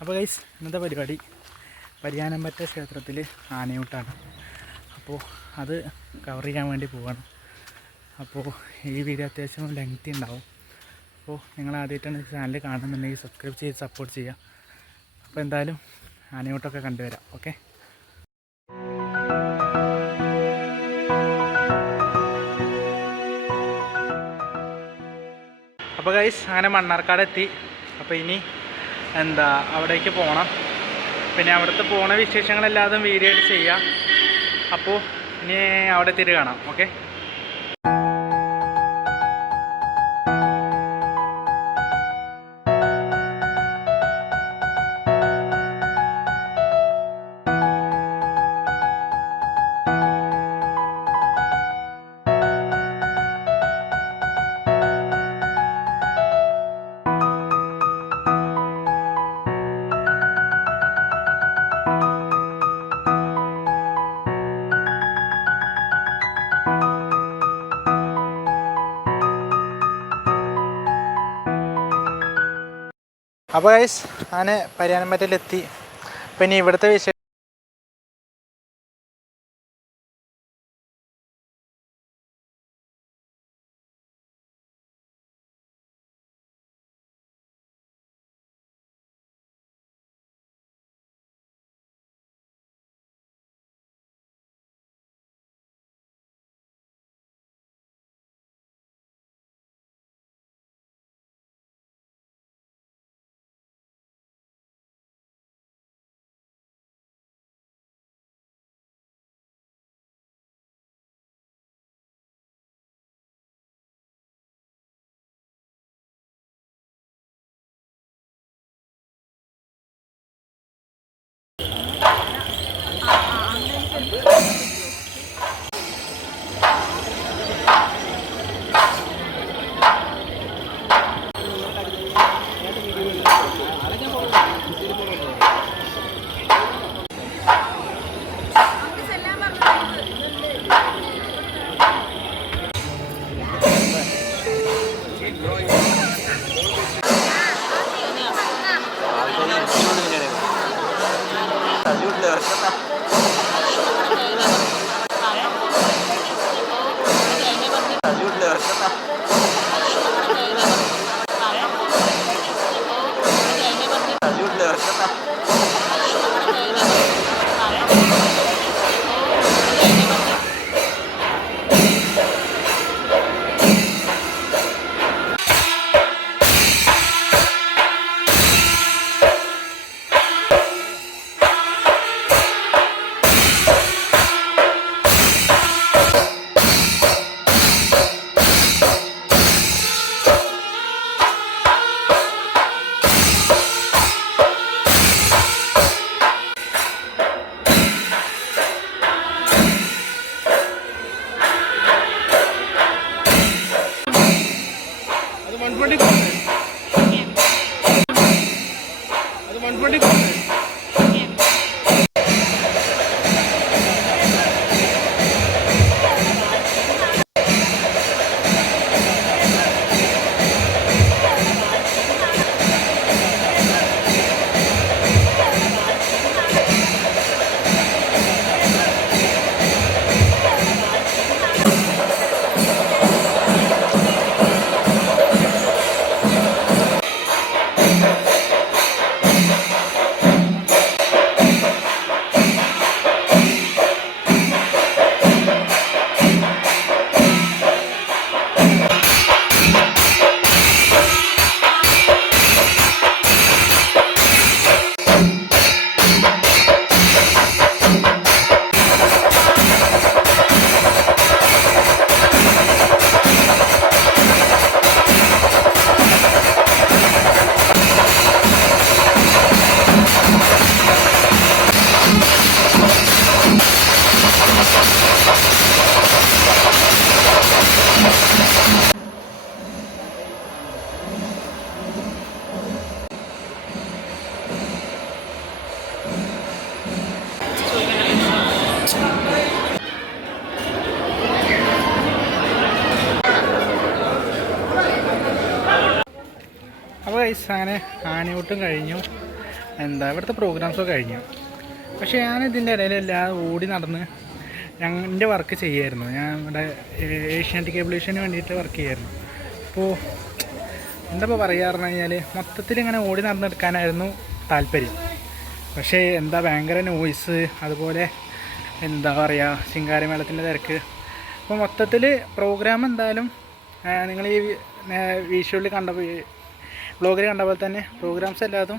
അപ്പോൾ ഗൈസ് ഇന്നത്തെ പരിപാടി പരിയാനംപറ്റ ക്ഷേത്രത്തിൽ ആനയൂട്ടാണ്. അപ്പോൾ അത് കവർ ചെയ്യാൻ വേണ്ടി പോവാണ്. അപ്പോൾ ഈ വീഡിയോ അത്യാവശ്യം ലെങ്തി ഉണ്ടാവും. അപ്പോൾ നിങ്ങൾ ആദ്യമായിട്ടാണ് ചാനൽ കാണുന്നുണ്ടെങ്കിൽ സബ്സ്ക്രൈബ് ചെയ്ത് സപ്പോർട്ട് ചെയ്യുക. അപ്പോൾ എന്തായാലും ആനയൂട്ടൊക്കെ കണ്ടുവരാം. ഓക്കെ. അപ്പോൾ ഗൈസ് അങ്ങനെ മണ്ണാർക്കാട് എത്തി. അപ്പോൾ ഇനി അവിടേക്ക് പോകണം. പിന്നെ അവിടുത്തെ പോണ വിശേഷങ്ങളെല്ലാതും വീഡിയോ ആയിട്ട് ചെയ്യാം. അപ്പോൾ ഇനി അവിടെ എത്തിയിട്ട് കാണാം. ഓക്കെ. അപ്പോൾ ഗൈസ് അങ്ങനെ പരിയാനംപറ്റയിലെത്തി. പിന്നെ ഇവിടുത്തെ വിശേഷം അപ്പോൾ ഗൈസ് അങ്ങനെ ആനയൂട്ടും കഴിഞ്ഞു. ഇവിടുത്തെ പ്രോഗ്രാംസൊക്കെ കഴിഞ്ഞു. പക്ഷേ ഞാൻ ഇതിൻ്റെ ഇടയിലെല്ലാം ഓടി നടന്ന് എൻ്റെ വർക്ക് ചെയ്യുമായിരുന്നു. ഞാൻ ഇവിടെ ഏഷ്യാനെറ്റ് കേബിളേഷന് വേണ്ടിയിട്ട് വർക്ക് ചെയ്യുമായിരുന്നു. അപ്പോൾ എന്താ പറയുക പറഞ്ഞു കഴിഞ്ഞാൽ മൊത്തത്തിൽ ഇങ്ങനെ ഓടി നടന്നെടുക്കാനായിരുന്നു താല്പര്യം. പക്ഷേ ഭയങ്കര നോയ്സ്, അതുപോലെ ശിങ്കാരിമേളത്തിൻ്റെ തിരക്ക്. അപ്പോൾ മൊത്തത്തിൽ പ്രോഗ്രാം എന്തായാലും നിങ്ങൾ ഈ വിഷ്വലിൽ വ്ളോഗിൽ കണ്ട പോലെ തന്നെ പ്രോഗ്രാംസ് എല്ലാതും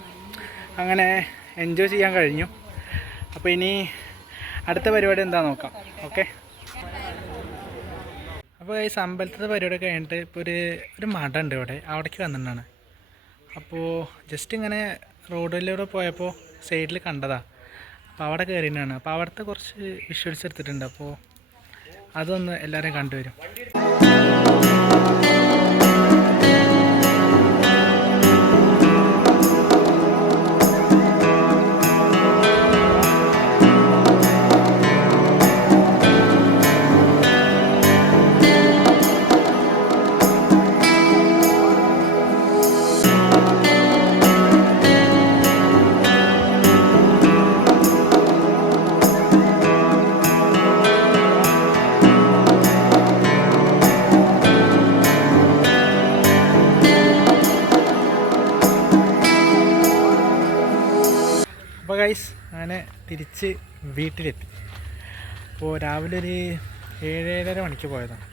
അങ്ങനെ എൻജോയ് ചെയ്യാൻ കഴിഞ്ഞു. അപ്പോൾ ഇനി അടുത്ത പരിപാടി എന്താ നോക്കാം. ഓക്കെ. അപ്പോൾ ഈ അമ്പലത്തിൻ്റെ പരിപാടി കഴിഞ്ഞിട്ട് ഇപ്പോൾ ഒരു മഠം ഉണ്ട് ഇവിടെ, അവിടേക്ക് വന്നിട്ടാണ്. അപ്പോൾ ജസ്റ്റ് ഇങ്ങനെ റോഡിലൂടെ പോയപ്പോൾ സൈഡിൽ കണ്ടതാണ്. അപ്പോൾ അവിടെ കയറിയിട്ടാണ്. അപ്പോൾ അവിടുത്തെ കുറച്ച് വിഷ്വൽസ് എടുത്തിട്ടുണ്ട്. അപ്പോൾ അതൊന്ന് എല്ലാവരും കണ്ടുവരും. അപ്പോൾ ഗൈസ് അങ്ങനെ തിരിച്ച് വീട്ടിലെത്തി. അപ്പോൾ രാവിലെ ഒരു 7-7:30 മണിക്ക് പോയതാണ്.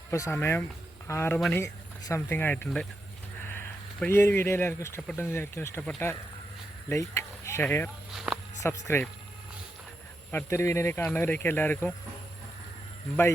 ഇപ്പോൾ സമയം 6 മണി സംതിങ് ആയിട്ടുണ്ട്. അപ്പോൾ ഈ ഒരു വീഡിയോ എല്ലാവർക്കും ഇഷ്ടപ്പെട്ടെന്ന് വിചാരിക്കും. ഇഷ്ടപ്പെട്ട ലൈക്ക്, ഷെയർ, സബ്സ്ക്രൈബ്. അടുത്തൊരു വീഡിയോയിൽ കാണുന്നവരേക്ക് എല്ലാവർക്കും ബൈ.